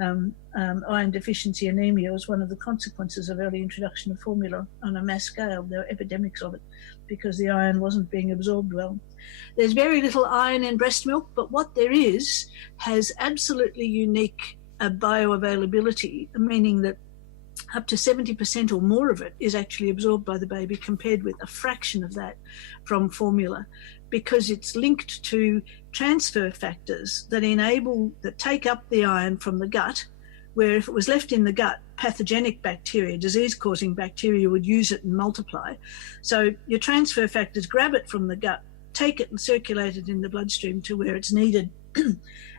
iron deficiency anemia was one of the consequences of early introduction of formula on a mass scale. There were epidemics of it because the iron wasn't being absorbed well. There's very little iron in breast milk, but what there is has absolutely unique bioavailability, meaning that up to 70% or more of it is actually absorbed by the baby, compared with a fraction of that from formula, because it's linked to transfer factors that take up the iron from the gut, where if it was left in the gut, pathogenic bacteria, disease-causing bacteria, would use it and multiply. So your transfer factors grab it from the gut, take it and circulate it in the bloodstream to where it's needed,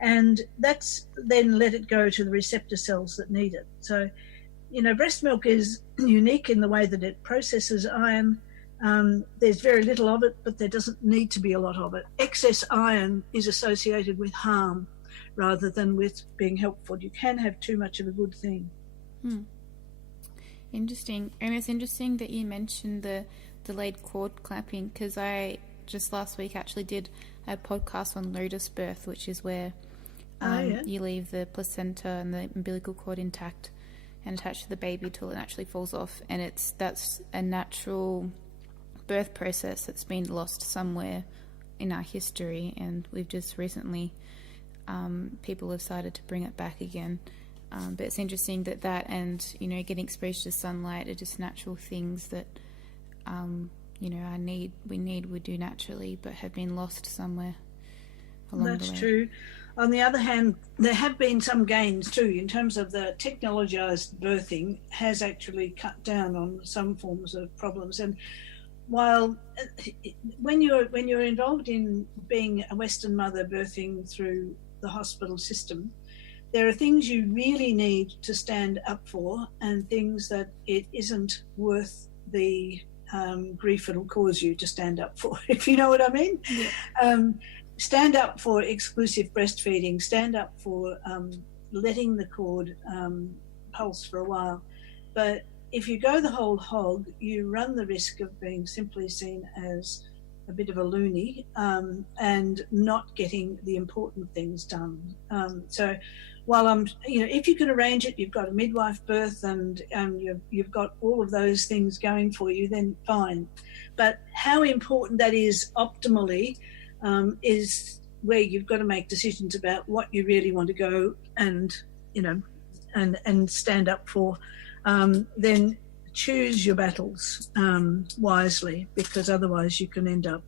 and that's then let it go to the receptor cells that need it. So, breast milk is unique in the way that it processes iron. There's very little of it, but there doesn't need to be a lot of it. Excess iron is associated with harm rather than with being helpful. You can have too much of a good thing. Interesting. And it's interesting that you mentioned the delayed cord clamping, because I just last week actually did a podcast on lotus birth, which is where you leave the placenta and the umbilical cord intact and attached to the baby till it naturally falls off, and that's a natural birth process that's been lost somewhere in our history, and we've just recently people have started to bring it back again. But it's interesting that and getting exposed to sunlight are just natural things that we do naturally, but have been lost somewhere along the way. That's true. On the other hand, there have been some gains too in terms of the technologised birthing has actually cut down on some forms of problems. And while when you're involved in being a Western mother birthing through the hospital system, there are things you really need to stand up for, and things that it isn't worth the grief it'll cause you to stand up for, if you know what I mean. Yeah. Stand up for exclusive breastfeeding, stand up for letting the cord pulse for a while. But if you go the whole hog, you run the risk of being simply seen as a bit of a loony and not getting the important things done. So while if you can arrange it, you've got a midwife birth and you've got all of those things going for you, then fine. But how important that is optimally is where you've got to make decisions about what you really want to go and stand up for. Then choose your battles wisely, because otherwise you can end up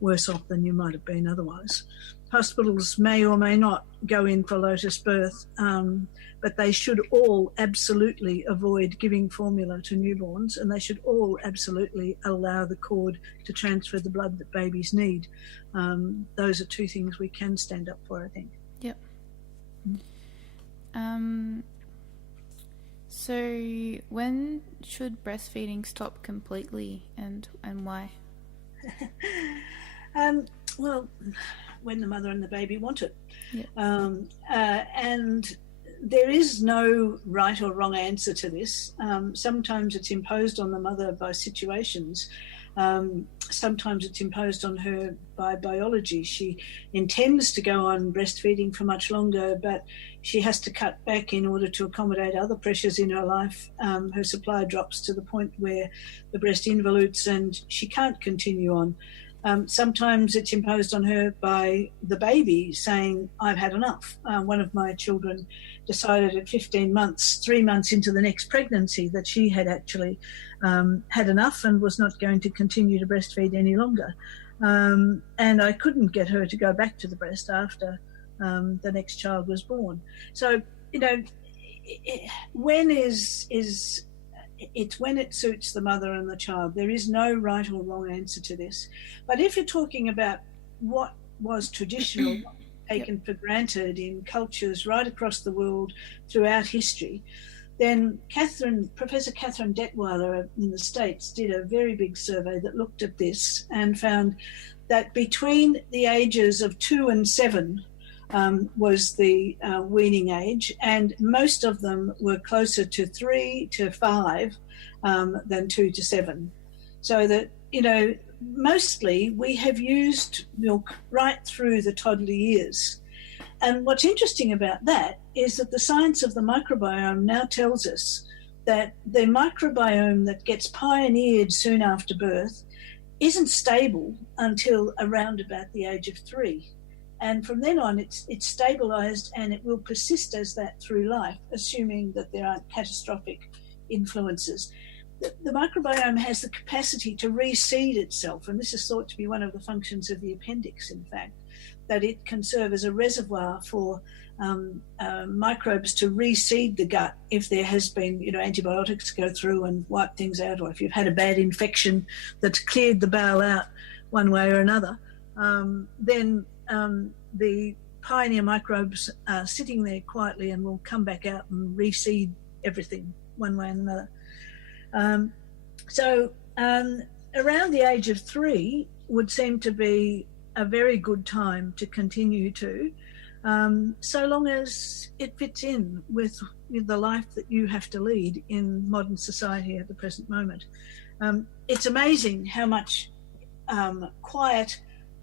worse off than you might have been otherwise. Hospitals may or may not go in for lotus birth, but they should all absolutely avoid giving formula to newborns, and they should all absolutely allow the cord to transfer the blood that babies need. Those are two things we can stand up for, I think. Yep. So when should breastfeeding stop completely, and why? Well, when the mother and the baby want it. Yep. And there is no right or wrong answer to this. Sometimes it's imposed on the mother by situations. Sometimes it's imposed on her by biology. She intends to go on breastfeeding for much longer, but she has to cut back in order to accommodate other pressures in her life. Her supply drops to the point where the breast involutes and she can't continue on. Sometimes it's imposed on her by the baby saying, I've had enough. One of my children decided at 15 months, 3 months into the next pregnancy, that she had actually had enough and was not going to continue to breastfeed any longer. And I couldn't get her to go back to the breast after the next child was born. So, it's when it suits the mother and the child. There is no right or wrong answer to this. But if you're talking about what was traditional, taken for granted in cultures right across the world throughout history, then Professor Catherine Detweiler in the States did a very big survey that looked at this and found that between the ages of 2 and 7 was the weaning age, and most of them were closer to 3 to 5 than 2 to 7. So that, mostly we have used milk right through the toddler years. And what's interesting about that is that the science of the microbiome now tells us that the microbiome that gets pioneered soon after birth isn't stable until around about the age of 3. And from then on, it's stabilised, and it will persist as that through life, assuming that there aren't catastrophic influences. The microbiome has the capacity to reseed itself, and this is thought to be one of the functions of the appendix, in fact, that it can serve as a reservoir for microbes to reseed the gut if there has been, antibiotics go through and wipe things out, or if you've had a bad infection that's cleared the bowel out one way or another, then the pioneer microbes are sitting there quietly and will come back out and reseed everything one way and another. So around the age of 3 would seem to be a very good time to continue to, so long as it fits in with the life that you have to lead in modern society at the present moment. It's amazing how much quiet,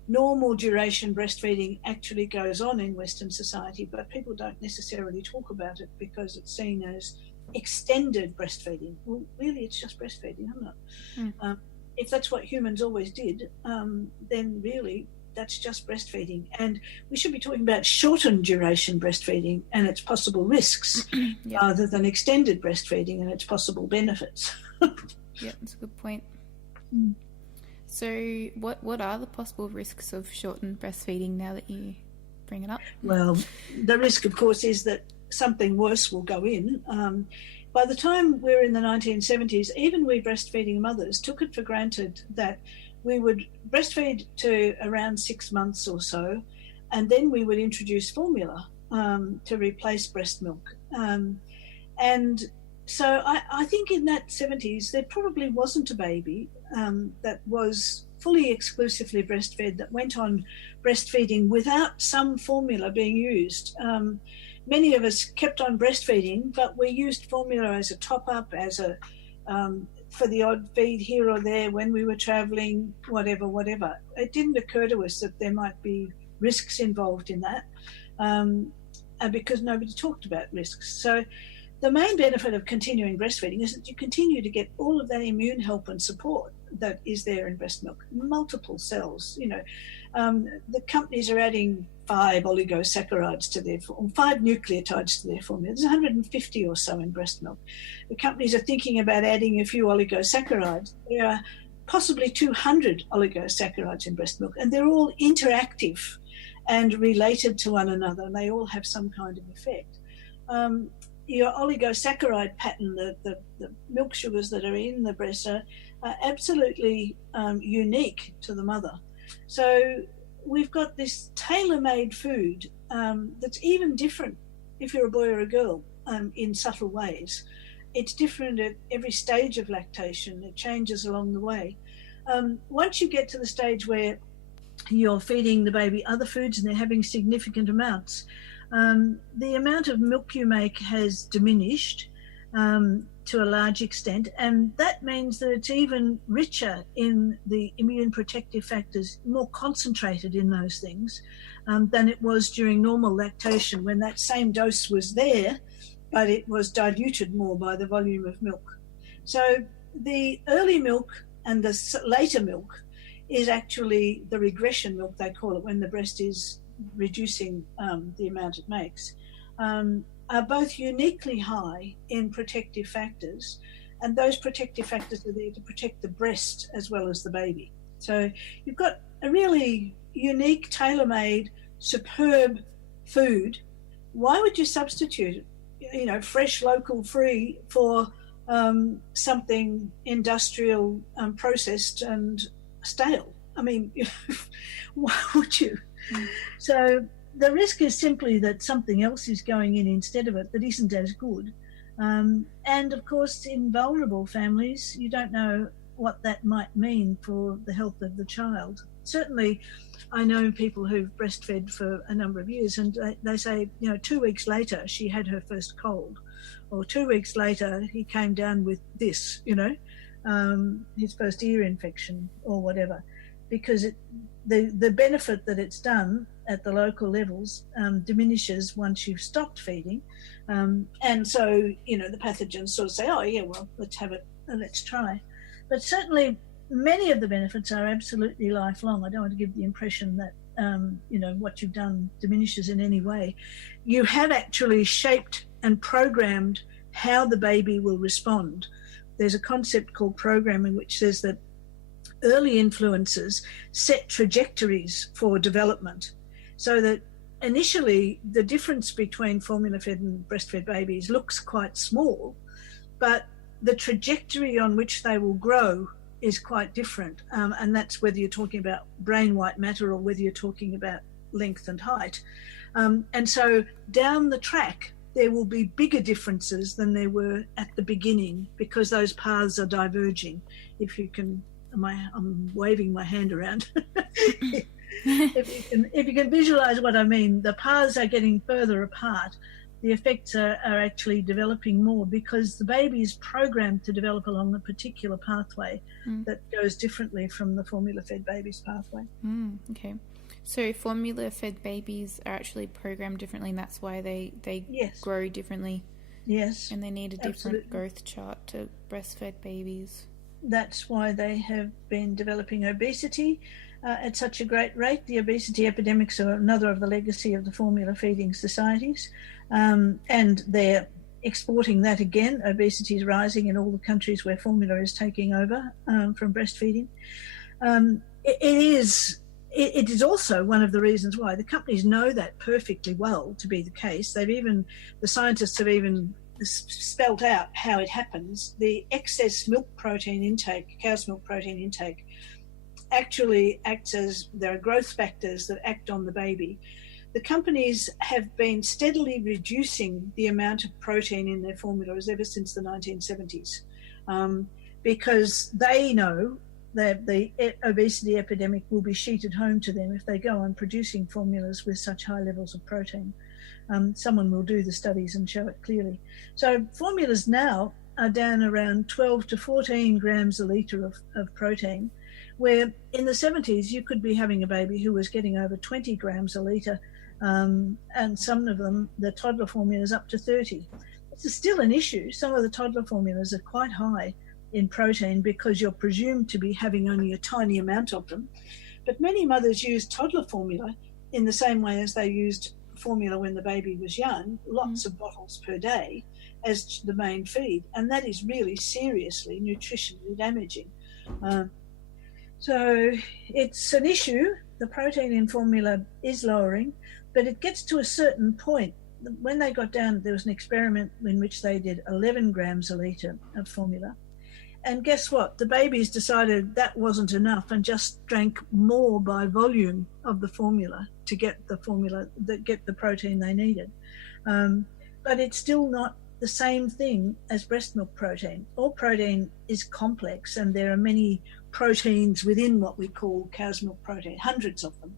normal duration breastfeeding actually goes on in Western society, but people don't necessarily talk about it because it's seen as extended breastfeeding. Well, really, it's just breastfeeding, isn't it? If that's what humans always did, then really that's just breastfeeding. And we should be talking about shortened duration breastfeeding and its possible risks rather than extended breastfeeding and its possible benefits. Yeah, that's a good point. So what are the possible risks of shortened breastfeeding now that you bring it up? Well, the risk, of course, is that something worse will go in. By the time we were in the 1970s, even we breastfeeding mothers took it for granted that we would breastfeed to around 6 months or so, and then we would introduce formula to replace breast milk. And so I think in that 70s, there probably wasn't a baby that was fully exclusively breastfed that went on breastfeeding without some formula being used. Many of us kept on breastfeeding, but we used formula as a top-up, as a for the odd feed here or there when we were travelling, whatever. It didn't occur to us that there might be risks involved in that because nobody talked about risks. So the main benefit of continuing breastfeeding is that you continue to get all of that immune help and support that is there in breast milk, multiple cells. The companies are adding 5 oligosaccharides to their 5 nucleotides to their formula. There's 150 or so in breast milk. The companies are thinking about adding a few oligosaccharides. There are possibly 200 oligosaccharides in breast milk, and they're all interactive and related to one another, and they all have some kind of effect. Your oligosaccharide pattern, the milk sugars that are in the breast are absolutely unique to the mother. So we've got this tailor-made food that's even different if you're a boy or a girl in subtle ways. It's different at every stage of lactation. It changes along the way. Once you get to the stage where you're feeding the baby other foods and they're having significant amounts, the amount of milk you make has diminished to a large extent, and that means that it's even richer in the immune protective factors, more concentrated in those things than it was during normal lactation when that same dose was there, but it was diluted more by the volume of milk. So the early milk and the later milk is actually the regression milk, they call it, when the breast is reducing the amount it makes, are both uniquely high in protective factors, and those protective factors are there to protect the breast as well as the baby. So you've got a really unique, tailor-made, superb food. Why would you substitute it, fresh, local, free for something industrial, processed and stale? I mean, why would you? So the risk is simply that something else is going in instead of it that isn't as good. And of course, in vulnerable families, you don't know what that might mean for the health of the child. Certainly, I know people who've breastfed for a number of years, and they say, 2 weeks later, she had her first cold, or 2 weeks later, he came down with this, his first ear infection or whatever, because the benefit that it's done at the local levels diminishes once you've stopped feeding. And so, the pathogens sort of say, oh, yeah, well, let's have it and let's try. But certainly many of the benefits are absolutely lifelong. I don't want to give the impression that, what you've done diminishes in any way. You have actually shaped and programmed how the baby will respond. There's a concept called programming which says that early influences set trajectories for development, so that initially the difference between formula-fed and breastfed babies looks quite small, but the trajectory on which they will grow is quite different. And that's whether you're talking about brain white matter or whether you're talking about length and height. And so down the track, there will be bigger differences than there were at the beginning because those paths are diverging. If you can, I'm waving my hand around. If you can visualize what I mean, the paths are getting further apart. The effects are actually developing more because the baby is programmed to develop along a particular pathway that goes differently from the formula-fed baby's pathway. Okay. So formula-fed babies are actually programmed differently, and that's why they Yes. grow differently. Yes. And they need a different Absolutely. growth chart to breastfed babies. That's why they have been developing obesity at such a great rate. The obesity epidemics are another of the legacy of the formula feeding societies, and they're exporting that again. Obesity is rising in all the countries where formula is taking over from breastfeeding. It is also one of the reasons why the companies know that perfectly well to be the case. The scientists have even spelt out how it happens. The excess milk protein intake, cow's milk protein intake, actually acts as, there are growth factors that act on the baby. The companies have been steadily reducing the amount of protein in their formulas ever since the 1970s, because they know that the obesity epidemic will be sheeted home to them if they go on producing formulas with such high levels of protein. Someone will do the studies and show it clearly. So formulas now are down around 12 to 14 grams a litre of protein, where in the 70s you could be having a baby who was getting over 20 grams a litre, and some of them, the toddler formulas, up to 30. It's still an issue. Some of the toddler formulas are quite high in protein because you're presumed to be having only a tiny amount of them. But many mothers use toddler formula in the same way as they used formula when the baby was young, lots of bottles per day as the main feed, and that is really seriously nutritionally damaging. So it's an issue. The protein in formula is lowering, but it gets to a certain point. When they got down, there was an experiment in which they did 11 grams a litre of formula. And guess what? The babies decided that wasn't enough and just drank more by volume of the formula to get the protein they needed. But it's still not the same thing as breast milk protein. All protein is complex, and there are many proteins within what we call cow's milk protein, hundreds of them,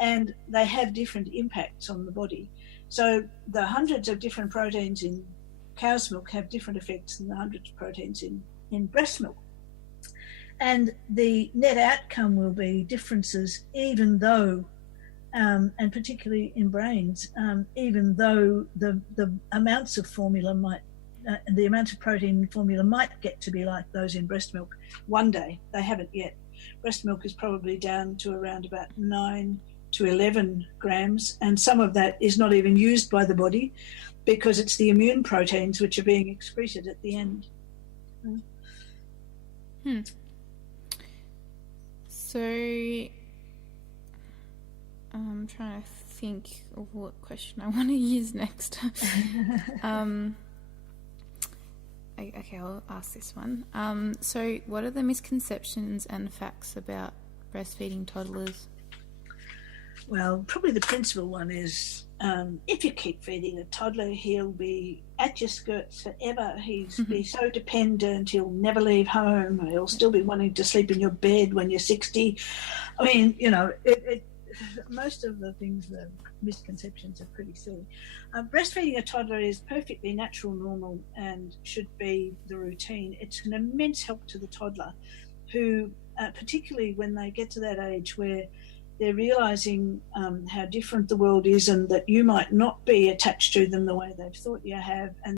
and they have different impacts on the body. So the hundreds of different proteins in cow's milk have different effects than the hundreds of proteins in breast milk. And the net outcome will be differences, even though, and particularly in brains, even though the amounts of formula the amount of protein in formula might get to be like those in breast milk one day. They haven't yet. Breast milk is probably down to around about 9 to 11 grams, and some of that is not even used by the body because it's the immune proteins which are being excreted at the end. So I'm trying to think of what question I want to use next. Okay, I'll ask this one. So what are the misconceptions and facts about breastfeeding toddlers? Well, probably the principal one is if you keep feeding a toddler, he'll be at your skirts forever. He'll be so dependent, he'll never leave home, he'll still be wanting to sleep in your bed when you're 60. I mean, most of the things, the misconceptions are pretty silly. Breastfeeding a toddler is perfectly natural, normal, and should be the routine. It's an immense help to the toddler who, particularly when they get to that age where they're realising how different the world is, and that you might not be attached to them the way they've thought you have, and